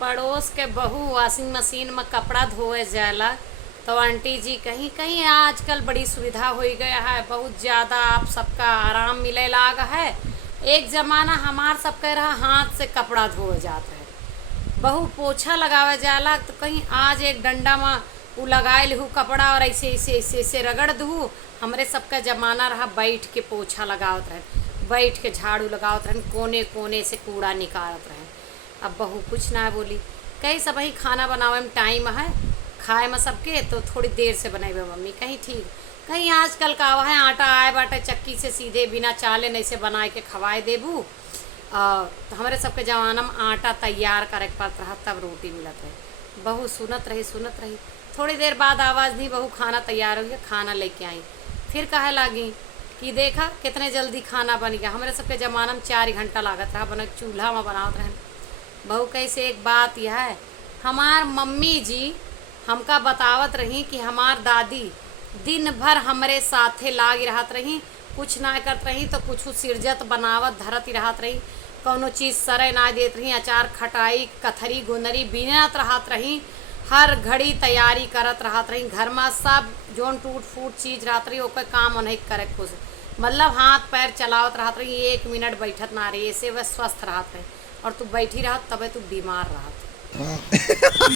पड़ोस के बहू वॉशिंग मशीन में कपड़ा धोए जाला तो आंटी जी कहीं कहीं आजकल बड़ी सुविधा हो गया है, बहुत ज़्यादा आप सबका आराम मिले लागा है। एक ज़माना हमार सबके रहा हाथ से कपड़ा धोए जात रहे, बहू पोछा लगावे जाला तो कहीं आज एक डंडा में उ लगाए लहू कपड़ा और ऐसे ऐसे ऐसे ऐसे रगड़ दू। हमरे सबका जमाना रहा बैठ के पोछा लगावत रहे, बैठ के झाड़ू लगावत रहे, कोने कोने से कूड़ा निकालत रहे। अब बहू कुछ ना बोली, कहीं सब ही खाना बनावे में टाइम है, खाए में सबके तो थोड़ी देर से बनाए मम्मी। कहीं ठीक, कहीं आजकल का है आटा आए बाटे चक्की से सीधे बिना चाले नहीं से बनाए के खवाए देबू। तो हमारे सबके जमाना में आटा तैयार करे के पड़त रहा तब रोटी मिलत रही। बहू सुनत रही। थोड़ी देर बाद आवाज़ दी, बहू खाना तैयार हो गया, खाना लेके आई। फिर कहे लागी कि देखा कितने जल्दी खाना बन गया। हमारे सबके ज़माना में 4 घंटा लागत रहा बना, चूल्हा में बनावत रहे। बहू कैसे एक बात यह है, हमार मम्मी जी हमका बतावत रही कि हमार दादी दिन भर हमरे साथे लाग रहत रही, कुछ ना करत रही तो कुछ सिरजत बनावत धरत ही रहत रही, कौनो चीज़ सरे ना देत रही, अचार खटाई कथरी गुनरी बीनत रहत रही, हर घड़ी तैयारी करत रहत रही। घर में सब जोन टूट फूट चीज़ रहत रही ओकर काम नहीं करे खुश, मतलब हाथ पैर चलावत रहत रही, 1 मिनट बैठत ना रही, ऐसे वह स्वस्थ रहत रही। और तू बैठी रहत तबे तू बीमार रहत।